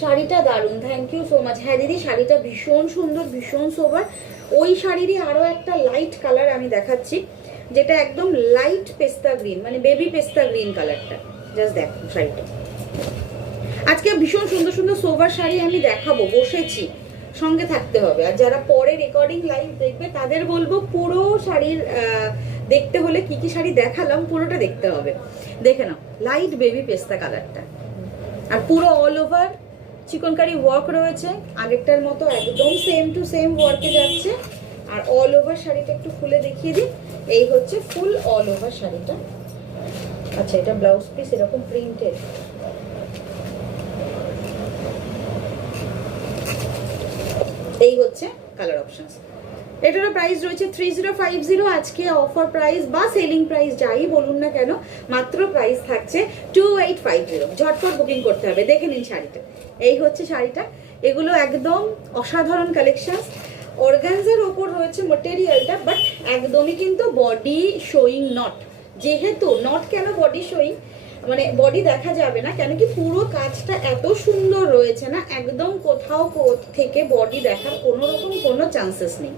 শাড়িটা দারুণ, thank you so much. হ্যাঁ দিদি, শাড়িটা ভীষণ সুন্দর, ভীষণ সোবার। ওই শাড়িরই আরো একটা লাইট কালার আমি দেখাচ্ছি, যেটা একদম লাইট পেস্তা গ্রিন, মানে বেবি পেস্তা গ্রিন কালারটা। জাস্ট দেখো শাড়িটা। আজকে ভীষণ সুন্দর সুন্দর সোবার শাড়ি আমি দেখাবো, বসেছি, সঙ্গে থাকতে হবে। আর যারা পরে রেকর্ডিং লাইভ দেখবে তাদের বলবো পুরো শাড়ির দেখতে হলে কি কি শাড়ি দেখালাম পুরোটা দেখতে হবে। দেখে নাও, লাইট বেবি পেস্তা কালারটা, আর পুরো অল ওভার চিকনকারি ওয়ার্ক রয়েছে, আগেরটার মতো একদম সেম টু সেম ওয়ার্কে যাচ্ছে। আর অল ওভার শাড়িটা একটু খুলে দেখিয়ে দিই, এই হচ্ছে ফুল অল ওভার শাড়িটা। আচ্ছা, এটা ব্লাউজ পিস এরকম প্রিন্টেড। এই হচ্ছে কালার অপশনস। এটারও প্রাইস রয়েছে 3050। আজকে অফার প্রাইস বা সেলিং প্রাইস যাই বলুন না কেন, মাত্র প্রাইস থাকছে 2850। ঝটপট বুকিং করতে হবে। দেখে নিন শাড়িটা, এই হচ্ছে শাড়িটা। এগুলো একদম অসাধারণ কালেকশন। অর্গানজার ওপর রয়েছে মেটেরিয়ালটা, বাট একদমই কিন্তু বডি শোয়িং নট। যেহেতু নট কেন বডি শোয়িং, মানে বডি দেখা যাবে না কেন কি পুরো কাজটা এত সুন্দর রয়েছে না, একদম কোথাও থেকে বডি দেখার কোনো রকম কোনো চান্সেস নেই।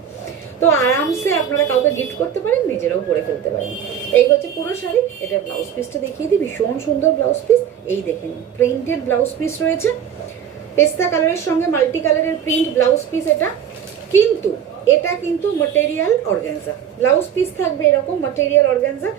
তো আরামসে আপনারা কাউকে গিফট করতে পারেন, নিজেরাও পরে ফেলতে পারেন। এই হচ্ছে পুরো শাড়ি। এটা ব্লাউজ পিসটা দেখিয়ে দিই, ভীষণ সুন্দর ব্লাউজ পিস। এই দেখে নিন, প্রিন্টেড ব্লাউজ পিস রয়েছে, পেস্তা কালারের সঙ্গে মাল্টি কালারের প্রিন্ট ব্লাউজ পিস এটা। কিন্তু এটা কিন্তু ম্যাটেরিয়াল অর্গানজা, ব্লাউজ পিস থাকবে এরকম ম্যাটেরিয়াল অর্গানজা।